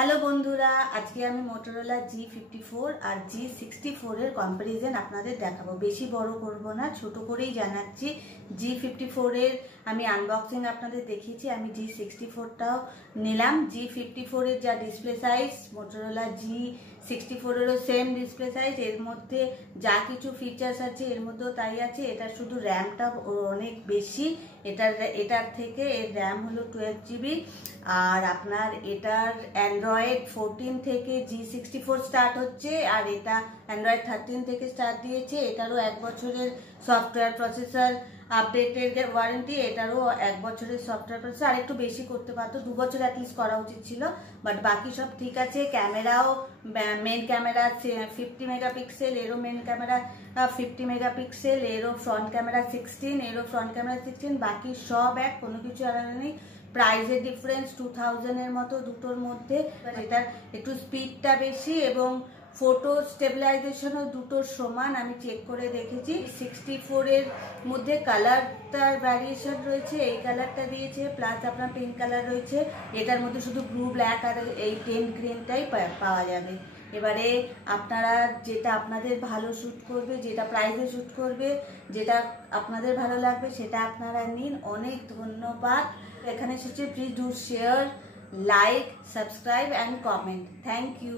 Hello বন্ধুরা, আজকে আমি মোটরোলা G54 আর G64 এর কম্পারিজন আপনাদের দেখাবো। বেশি বড় করব না, ছোট করেই জানাচ্ছি। G54 এর আমি আনবক্সিং আপনাদের দেখিয়েছি, আমি G64টাও নিলাম। G54 এর যা ডিসপ্লে সাইজ, মোটরোলা G64 এরও সেম ডিসপ্লে সাইজ। এর মধ্যে যা কিছু ফিচার্স আছে এর মধ্যেও তাই আছে। এটা শুধু র্যামটা অনেক বেশি, এটার থেকে এর র্যাম হলো 12 GB। আর আপনার এটার অ্যান্ড্রয়েড 14 থেকে G64 স্টার্ট হচ্ছে, আর এটা অ্যান্ড্রয়েড 13 থেকে স্টার্ট দিয়েছে। এটারও 1 বছরের সফটওয়্যার প্রসেসর আপডেটের ওয়ারেন্টি, এটারও 1 বছরের সফটওয়্যার প্রসেসর। আর একটু বেশি করতে পারতো, 2 বছর অ্যাটলিস্ট করা উচিত ছিল, বাট বাকি সব ঠিক আছে। ক্যামেরাও মেন ক্যামেরা 50 মেগাপিক্সেল, এরও মেন ক্যামেরা 50 মেগাপিক্সেল, এরও ফ্রন্ট ক্যামেরা 16, এরও ফ্রন্ট ক্যামেরা 16। বাকি সব এক, কোনো কিছু আলাদা নেই। প্রাইসের ডিফারেন্স 2000 এর মতো দুটোর মধ্যে। এটার একটু স্পিডটা বেশি এবং ফটো স্টেবিলাইজেশনও দুটোর সমান, আমি চেক করে দেখেছি। 64 এর মধ্যে কালারটার ভ্যারিয়েশন রয়েছে, এই কালারটা দিয়েছে, প্লাস আপনার পিঙ্ক কালার রয়েছে। এটার মধ্যে শুধু ব্লু ব্ল্যাক আর এই টেন্ট গ্রিনটাই পাওয়া যাবে। এবারে আপনারা যেটা আপনাদের ভালো শ্যুট করবে, যেটা প্রাইসে শ্যুট করবে, যেটা আপনাদের ভালো লাগবে সেটা আপনারা নিন। অনেক ধন্যবাদ। এখানে শেষে please do share, like, subscribe and comment. Thank you.